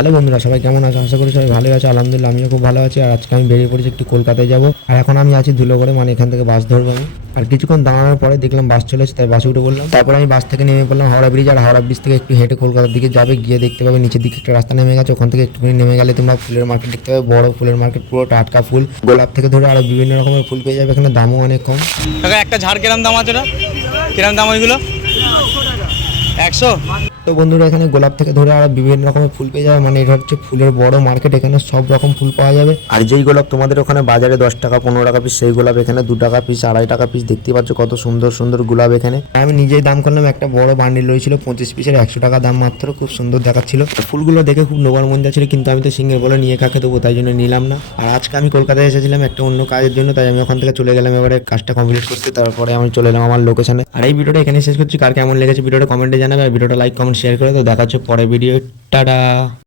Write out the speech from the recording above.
Hello বন্ধুরা, সবাই কেমন আছো? আশা করি সবাই ভালো আছে। আলহামদুলিল্লাহ আমিও খুব ভালো আছি। আর আজকে আমি বেরিয়ে পড়েছি একটু কলকাতায় যাব। আর এখন আমি আছি ধুলোগড়ে, মানে এখান থেকে বাস ধরবো আমি। আর কিছুক্ষণ দাঁড়ানোর পরে দেখলাম বাস চলে এসেছে, তাই বাসে উঠে বললাম। তারপর আমি বাস থেকে নেমে পড়লাম হাওড়া ব্রিজ। আর হাওড়া ব্রিজ থেকে একটু হেঁটে কলকাতার দিকে যাবে, গিয়ে দেখতে পাবে নিচের দিকে একটা রাস্তা নেমে গেছে। ওখান থেকে একটুখানি নেমে গেলে তোমরা ফুলের মার্কেট দেখতে পাবে, বড় ফুলের মার্কেট, পুরো টাটকা ফুল, গোলাপ থেকে ধরে আরো বিভিন্ন রকমের ফুল পেয়ে যাবে। এখানে দামও অনেক কম। একটা ঝাড় কিরম দাম আছে? কিরম দাম ওইগুলো? 100। তো বন্ধুরা, এখানে গোলাপ থেকে ধরে আরো বিভিন্ন রকমের ফুল পেয়ে যাবে। মানে এটা হচ্ছে ফুলের বড় মার্কেট, এখানে সব রকম ফুল পাওয়া যাবে। আর যেই গোলাপ তোমাদের ওখানে বাজারে 10 টাকা 15 টাকা পিস, সেই গোলাপ এখানে 2 টাকা পিস, 2.5 টাকা পিস। দেখতে পাচ্ছ কত সুন্দর সুন্দর গোলাপ এখানে। আমি নিজেই দাম করলাম, একটা বড় বান্ডিল রয়েছিল 25 পিসের, 100 টাকা দাম মাত্র। খুব সুন্দর দেখাচ্ছিল ফুলগুলো, দেখে খুব নোবার মন যাচ্ছিল, কিন্তু আমি তো সিঙ্গেল বলে নিয়ে কাকে দেবো, তাই জন্য নিলাম না। আর আজকে আমি কলকাতায় এসেছিলাম একটা অন্য কাজের জন্য, তাই আমি ওখান থেকে চলে গেলাম এবারে কাজটা কমপ্লিট করতে। তারপরে আমি চলে এলাম আমার লোকেশনে। আর এই ভিডিওটা এখানে শেষ করছি। কার কেমন লেগেছে ভিডিওটা কমেন্টে জানাবে, আর ভিডিওটা লাইক কমেন্ট শেয়ার করে। তো দেখা হচ্ছে পরের ভিডিও। টাটা।